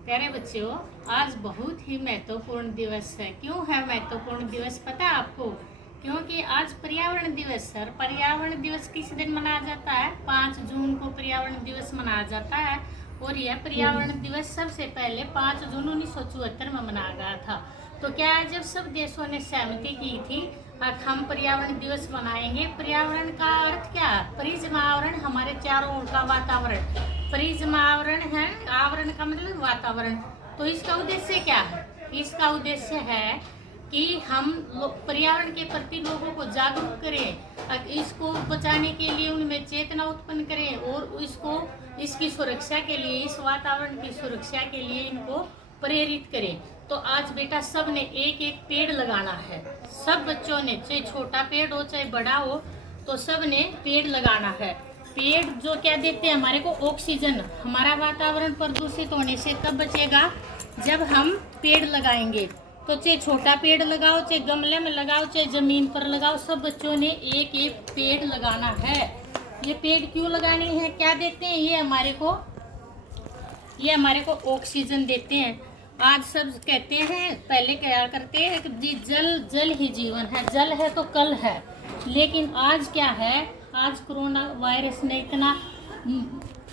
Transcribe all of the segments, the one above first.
प्यारे बच्चों, आज बहुत ही महत्वपूर्ण दिवस है। क्यों है महत्वपूर्ण दिवस पता है आपको? क्योंकि आज पर्यावरण दिवस है। और पर्यावरण दिवस किस दिन मनाया जाता है? 5 जून को पर्यावरण दिवस मनाया जाता है। और यह पर्यावरण दिवस सबसे पहले 5 जून 1974 में मनाया गया था। तो क्या है, जब सब देशों ने सहमति की थी अब हम पर्यावरण दिवस मनाएंगे। पर्यावरण का अर्थ क्या है? परिज आवरण, हमारे चारों ओर का वातावरण। परिज आवरण है, आवरण का मतलब वातावरण। तो इसका उद्देश्य क्या है? इसका उद्देश्य है कि हम पर्यावरण के प्रति लोगों को जागरूक करें, इसको बचाने के लिए उनमें चेतना उत्पन्न करें और इसकी सुरक्षा के लिए, इस वातावरण की सुरक्षा के लिए इनको प्रेरित करें। तो आज बेटा सब ने एक एक पेड़ लगाना है। सब बच्चों ने, चाहे छोटा पेड़ हो चाहे बड़ा हो, तो सब ने पेड़ लगाना है। पेड़ जो क्या देते हैं हमारे को? ऑक्सीजन। हमारा वातावरण प्रदूषित होने से कब बचेगा? जब हम पेड़ लगाएंगे। तो चाहे छोटा पेड़ लगाओ, चाहे गमले में लगाओ, चाहे जमीन पर लगाओ, सब बच्चों ने एक एक पेड़ लगाना है। ये पेड़ क्यों लगाने हैं? क्या देते हैं ये हमारे को ऑक्सीजन देते हैं। आज सब कहते हैं, पहले क्या करते हैं जी, जल ही जीवन है, जल है तो कल है। लेकिन आज क्या है, आज कोरोना वायरस ने इतना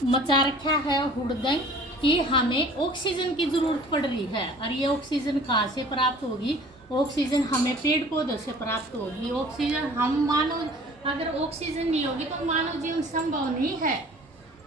मचा रखा है हुड़दंग कि हमें ऑक्सीजन की जरूरत पड़ रही है। और ये ऑक्सीजन कहाँ से प्राप्त होगी? ऑक्सीजन हमें पेड़ पौधों से प्राप्त होगी। ऑक्सीजन हम मानव, अगर ऑक्सीजन नहीं होगी तो मानव जीवन संभव नहीं है।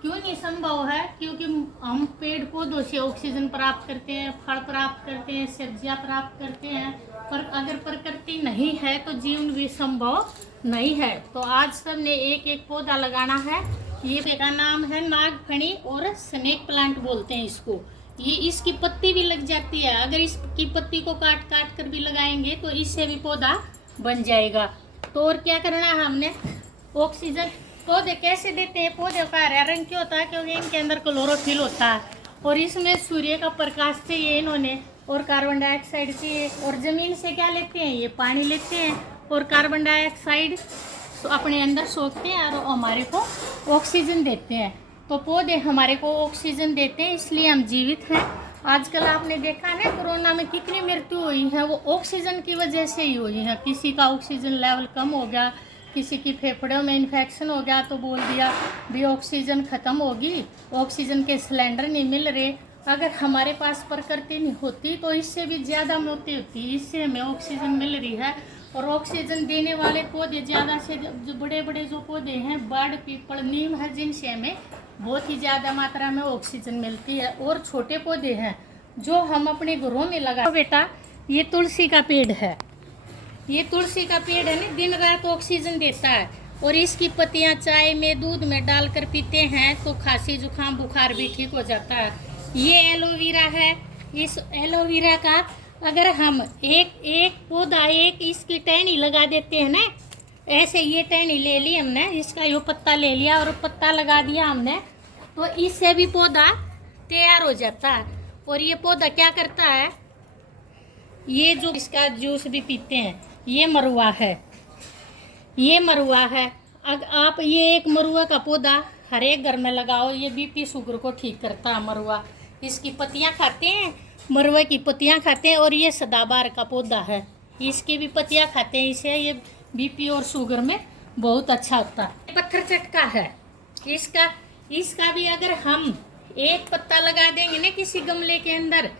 क्यों नहीं संभव है? क्योंकि हम पेड़ पौधों से ऑक्सीजन प्राप्त करते हैं, फल प्राप्त करते हैं, सब्जियां प्राप्त करते हैं। पर अगर प्रकृति नहीं है तो जीवन भी संभव नहीं है। तो आज सब ने एक एक पौधा लगाना है। ये का नाम है नागफनी और स्नेक प्लांट बोलते हैं इसको। ये इसकी पत्ती भी लग जाती है। अगर इसकी पत्ती को काट काट कर भी लगाएंगे तो इससे भी पौधा बन जाएगा। तो और क्या करना है हमने? ऑक्सीजन। पौधे कैसे देते हैं? पौधे का हरा रंग क्यों होता है? क्योंकि इनके अंदर क्लोरोफिल होता है और इसमें सूर्य का प्रकाश चाहिए इन्होंने, और कार्बन डाइऑक्साइड चाहिए। और जमीन से क्या लेते हैं? ये पानी लेते हैं और कार्बन डाइऑक्साइड अपने अंदर सोखते हैं और हमारे को ऑक्सीजन देते हैं। तो पौधे हमारे को ऑक्सीजन देते हैं, इसलिए हम जीवित हैं। आजकल आपने देखा ना, कोरोना में कितनी मृत्यु हुई है, वो ऑक्सीजन की वजह से ही हुई है। किसी का ऑक्सीजन लेवल कम हो गया, किसी की फेफड़ों में इन्फेक्शन हो गया तो बोल दिया भी ऑक्सीजन ख़त्म होगी, ऑक्सीजन के सिलेंडर नहीं मिल रहे। अगर हमारे पास प्रकृति नहीं होती तो इससे भी ज़्यादा मौतें होती। इससे हमें ऑक्सीजन मिल रही है। और ऑक्सीजन देने वाले पौधे ज़्यादा से जो बड़े बड़े जो पौधे हैं, बड़, पीपल, नीम है, जिनसे हमें बहुत ही ज़्यादा मात्रा में ऑक्सीजन मिलती है। और छोटे पौधे हैं जो हम अपने घरों में लगा। तो बेटा ये तुलसी का पेड़ है। ये तुलसी का पेड़ है ना, दिन रात ऑक्सीजन देता है। और इसकी पत्तियां चाय में, दूध में डालकर पीते हैं तो खांसी जुकाम बुखार भी ठीक हो जाता है। ये एलोवेरा है। इस एलोवेरा का अगर हम एक पौधा, एक इसकी टहनी लगा देते हैं ना, ऐसे ये टहनी ले ली हमने, इसका यो पत्ता ले लिया और पत्ता लगा दिया हमने, तो इससे भी पौधा तैयार हो जाता है। और ये पौधा क्या करता है, ये जो इसका जूस भी पीते हैं, ये मरुआ है। ये मरुआ है। अगर आप ये एक मरुआ का पौधा हर एक घर में लगाओ, ये बीपी शुगर को ठीक करता है मरुआ। इसकी पत्तियां खाते हैं, मरुआ की पत्तियां खाते हैं। और ये सदाबहार का पौधा है, इसकी भी पत्तियां खाते हैं। इसे ये बीपी और शुगर में बहुत अच्छा होता है। पत्थर चटका है इसका भी अगर हम एक पत्ता लगा देंगे ना किसी गमले के अंदर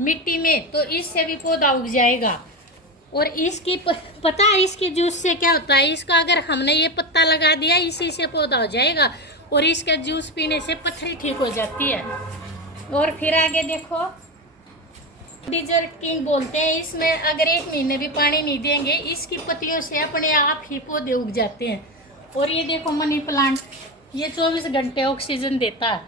मिट्टी में, तो इससे भी पौधा उग जाएगा। और इसकी पता है इसके जूस से क्या होता है? इसका अगर हमने ये पत्ता लगा दिया, इसी से पौधा हो जाएगा। और इसका जूस पीने से पथरी ठीक हो जाती है। और फिर आगे देखो, डिजर्ट किंग बोलते हैं। इसमें अगर 1 महीने भी पानी नहीं देंगे, इसकी पत्तियों से अपने आप ही पौधे उग जाते हैं। और ये देखो मनी प्लांट, ये 24 घंटे ऑक्सीजन देता है।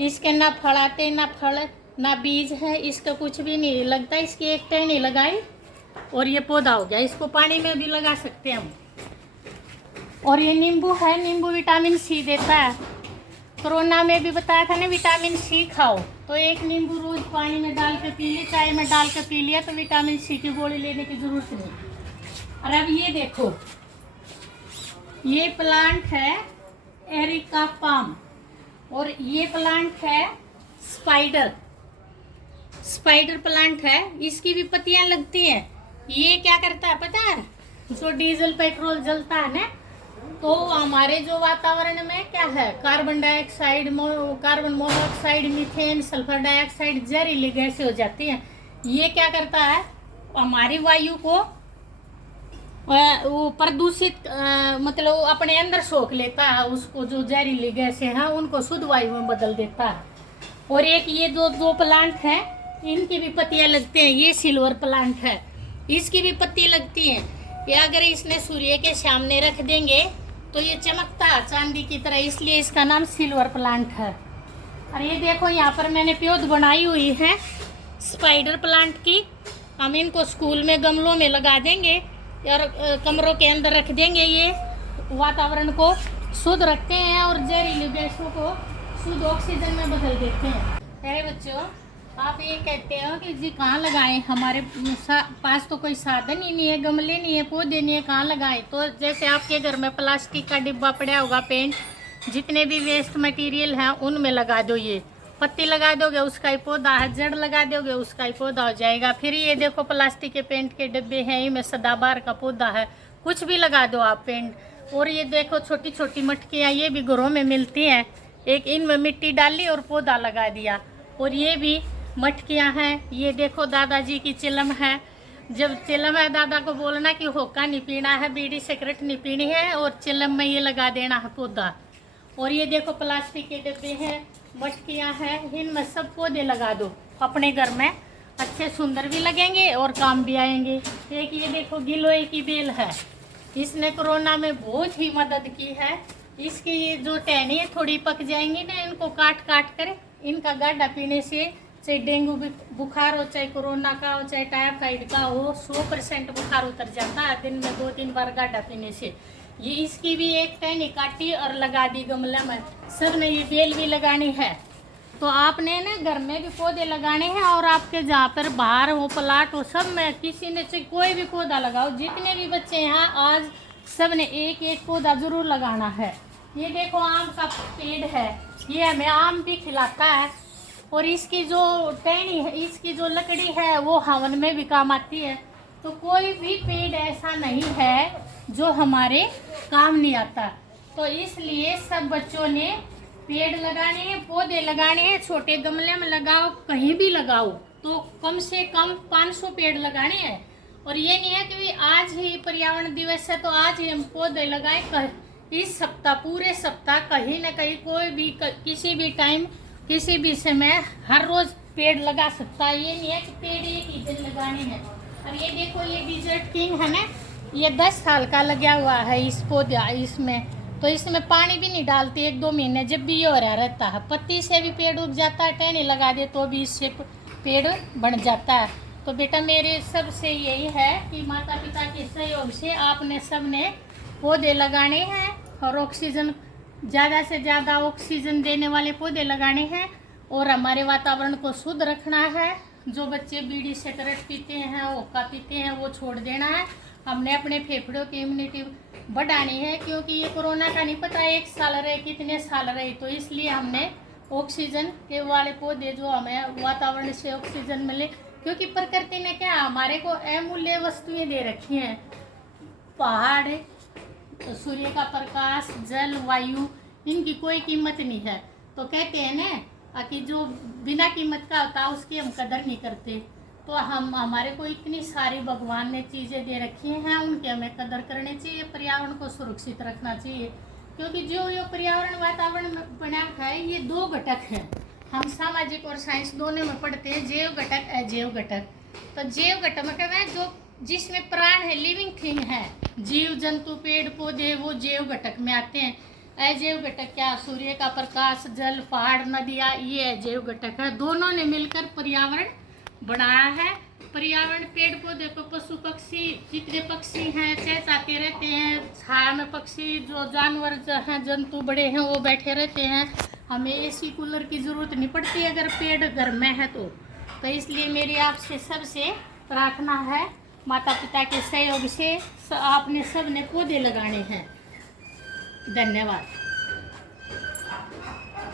इसके ना फल आते, ना फल, ना बीज है, इसका कुछ भी नहीं लगता। इसकी एक टहनी लगाई और ये पौधा हो गया। इसको पानी में भी लगा सकते हैं हम। और ये नींबू है, नींबू विटामिन सी देता है। कोरोना में भी बताया था ना, विटामिन सी खाओ। तो एक नींबू रोज पानी में डाल कर पी लिया, चाय में डाल कर पी लिया, तो विटामिन सी की गोली लेने की जरूरत नहीं। और अब ये देखो, ये प्लांट है एरिका पाम और ये प्लांट है स्पाइडर। स्पाइडर प्लांट है, इसकी भी पत्तियां लगती हैं। ये क्या करता है पता है, जो डीजल पेट्रोल जलता है ना, तो हमारे जो वातावरण में क्या है, carbon dioxide, carbon monoxide, methane, sulphur dioxide जहरीली गैसें हो जाती हैं। ये क्या करता है, हमारी वायु को वो प्रदूषित मतलब अपने अंदर सोख लेता है, उसको जो जहरीली गैसें हैं उनको शुद्ध वायु में बदल देता है। और एक ये दो प्लांट है, इनकी भी पत्तियां लगती हैं। ये सिल्वर प्लांट है, इसकी भी पत्ती लगती हैं। ये अगर इसने सूर्य के सामने रख देंगे तो ये चमकता है चांदी की तरह, इसलिए इसका नाम सिल्वर प्लांट है। और ये देखो यहाँ पर मैंने पौध बनाई हुई है स्पाइडर प्लांट की। हम इनको स्कूल में गमलों में लगा देंगे और कमरों के अंदर रख देंगे। ये वातावरण को शुद्ध रखते हैं और जहरीली गैसों को शुद्ध ऑक्सीजन में बदल देते हैं। अरे बच्चों, आप ये कहते हो कि जी कहाँ लगाएं, हमारे पास तो कोई साधन ही नहीं है, गमले नहीं है, पौधे नहीं है, कहाँ लगाएं। तो जैसे आपके घर में प्लास्टिक का डिब्बा पड़ा होगा, पेंट, जितने भी वेस्ट मटेरियल हैं उनमें लगा दो। ये पत्ती लगा दोगे उसका ही पौधा है, जड़ लगा दोगे उसका ही पौधा हो जाएगा। फिर ये देखो प्लास्टिक के पेंट के डिब्बे हैं, इनमें सदाबहार का पौधा है, कुछ भी लगा दो आप पेंट। और ये देखो छोटी छोटी मटकियाँ, ये भी घरों में मिलती हैं। एक इनमें मिट्टी डाली और पौधा लगा दिया। और ये भी मटकियाँ हैं। ये देखो दादाजी की चिलम है, जब चिलम है दादा को बोलना कि होका नहीं पीना है, बीड़ी सिगरेट नहीं पीनी है, और चिलम में ये लगा देना है पौधा। और ये देखो प्लास्टिक के डिब्बे हैं, मटकियाँ हैं, इनमें सब पौधे लगा दो अपने घर में, अच्छे सुंदर भी लगेंगे और काम भी आएंगे। एक ये देखो गिलोय की बेल है, इसने कोरोना में बहुत ही मदद की है। इसकी ये जो टहनी है थोड़ी पक जाएंगी ना, इनको काट काट कर इनका गाढ़ा पीने से चाहे डेंगू बुखार हो, चाहे कोरोना का हो, चाहे टाइफाइड का हो, 100% बुखार उतर जाता है दिन में 2-3 बार गाढ़ा पीने से। ये इसकी भी एक टहनी काटी और लगा दी गमला में। सब ने ये बेल भी लगानी है। तो आपने ना घर में भी पौधे लगाने हैं, और आपके जहाँ पर बाहर हो, प्लाट हो, सब में किसी ने चाहे कोई भी पौधा लगाओ। जितने भी बच्चे यहाँ आज सब ने एक एक पौधा जरूर लगाना है। ये देखो आम का पेड़ है, ये हमें आम भी खिलाता है। और इसकी जो टहनी है, इसकी जो लकड़ी है वो हवन में भी काम आती है। तो कोई भी पेड़ ऐसा नहीं है जो हमारे काम नहीं आता। तो इसलिए सब बच्चों ने पेड़ लगाने हैं, पौधे लगाने हैं, छोटे गमले में लगाओ, कहीं भी लगाओ, तो कम से कम 500 पेड़ लगाने हैं। और ये नहीं है कि आज ही पर्यावरण दिवस है तो आज ही हम पौधे लगाएं। इस सप्ताह, पूरे सप्ताह कहीं ना कहीं कोई भी किसी भी टाइम, किसी भी समय, हर रोज पेड़ लगा सकता है। ये नहीं है कि पेड़ एक ही दिन लगाने हैं। और ये देखो ये डिजर्ट किंग है ना, ये 10 साल का लगा हुआ है इस पौधा, इसमें तो इसमें पानी भी नहीं डालती 1-2 महीने, जब भी ये हो रहा रहता है। पत्ती से भी पेड़ उग जाता है, टहनी लगा दे तो भी इससे पेड़ बढ़ जाता है। तो बेटा मेरे सबसे यही है कि माता पिता के सहयोग से आपने सब ने पौधे लगाने हैं और ऑक्सीजन, ज़्यादा से ज़्यादा ऑक्सीजन देने वाले पौधे लगाने हैं और हमारे वातावरण को शुद्ध रखना है। जो बच्चे बीड़ी सिगरेट पीते हैं, हुक्का पीते हैं, वो छोड़ देना है। हमने अपने फेफड़ों की इम्यूनिटी बढ़ानी है, क्योंकि ये कोरोना का नहीं पता 1 साल रहे कितने साल रहे। तो इसलिए हमने ऑक्सीजन के वाले पौधे, जो हमें वातावरण से ऑक्सीजन मिले, क्योंकि प्रकृति ने क्या हमारे को अमूल्य वस्तुएं दे रखी हैं, पहाड़, सूर्य का प्रकाश, जल, वायु, इनकी कोई कीमत नहीं है। तो कहते हैं ना कि जो बिना कीमत का होता है उसकी हम कदर नहीं करते। तो हमारे को इतनी सारी भगवान ने चीज़ें दे रखी हैं, उनकी हमें कदर करनी चाहिए, पर्यावरण को सुरक्षित रखना चाहिए। क्योंकि जो ये पर्यावरण वातावरण बना है, ये 2 घटक हैं। हम सामाजिक और साइंस दोनों में पढ़ते हैं, जैव घटक, अजैव घटक। तो जैव घटक मतलब है जो जिसमें प्राण है, लिविंग थिंग है, जीव जंतु पेड़ पौधे, वो जैव घटक में आते हैं। अजैव घटक क्या, सूर्य का प्रकाश, जल, पहाड़, नदियाँ, ये अजैव घटक है। दोनों ने मिलकर पर्यावरण बनाया है। पर्यावरण पेड़ पौधे को, पशु पक्षी, जितने पक्षी हैं चहचहाते रहते हैं, छाया में पक्षी, जो जानवर हैं, जंतु बड़े हैं, वो बैठे रहते हैं। हमें एसी कूलर की ज़रूरत नहीं पड़ती अगर पेड़ घर में है तो इसलिए मेरी आपसे सबसे प्रार्थना है, माता पिता के सहयोग से आपने सब ने पौधे लगाने हैं। धन्यवाद।